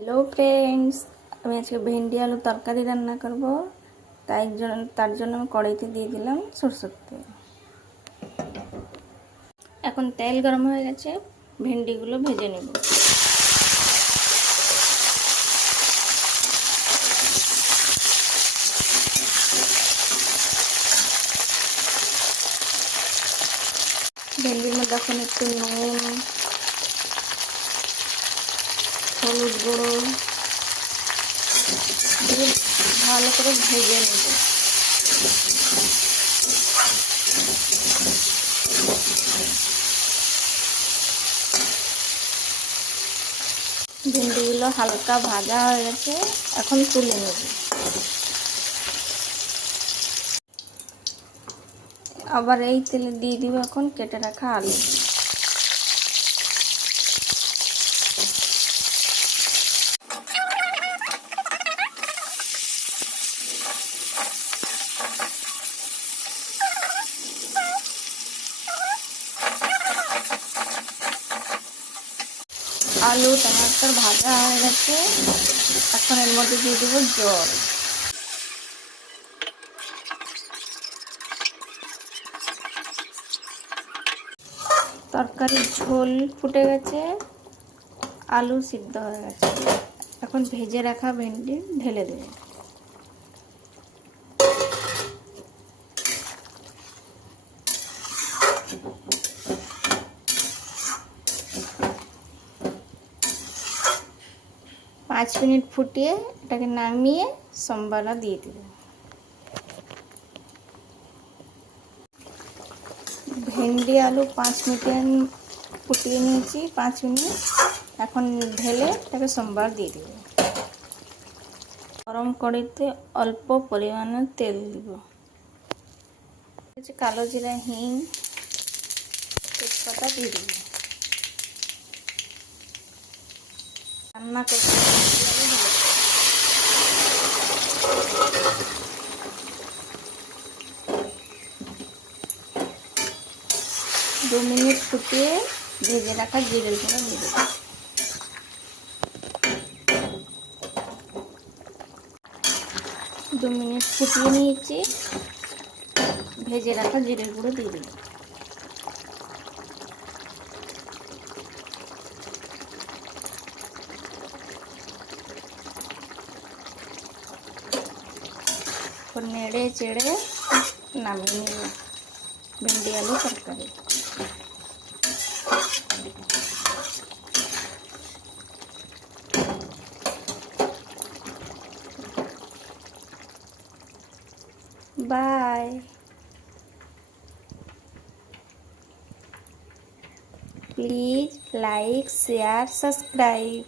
Hello friends, আমি আজকে ভেন্ডি আলু তরকারি রান্না করব। তার জন্য আমি কড়াইতে দিয়ে দিলাম সরষের তেল। এখন তেল গরম হয়ে গেছে, ভেন্ডিগুলো ভেজে নেব। ভেন্ডির মধ্যে এখন একটু নুন, হলুদ গুঁড়ো দিয়ে ভালো করে ভেজে নেব। ভেন্ডিগুলো হালকা ভাজা হয়ে গেছে, এখন তুলে নেব। আবার এই তেলে দিয়ে দিব এখন কেটে রাখা আলু। আলু টমাটোর ভাজা হয়ে গেছে, এখন এর মধ্যে দিয়ে দেব জল। তরকারির ঝোল ফুটে গেছে, আলু সিদ্ধ হয়ে গেছে। এখন ভেজে রাখা ভেন্ডি ঢেলে দেব। পাঁচ মিনিট ফুটিয়ে এটাকে নামিয়ে সম্বারা দিয়ে দেব। ভেন্ডি আলু 5 মিনিট ফুটিয়ে নিয়েছি, 5 মিনিট। এখন ঢেলে এটাকে সম্বার দিয়ে দেব। গরম কড়াইতে অল্প পরিমাণে তেল দিব। কালো জিরা, হিং, তেজপাতা দিয়ে দেব। রান্না করতে 2 মিনিট ফুটিয়ে ভেজে রাখা জিরের গুঁড়ো দিয়ে দেব। দু মিনিট ফুটিয়ে নিয়েছি, ভেজে রাখা জিরের গুঁড়ো দিয়ে দেব। নেড়ে চেড়ে নামিয়ে নিব ভেন্ডি আলু তরকারি। Bye. Please like, share, subscribe.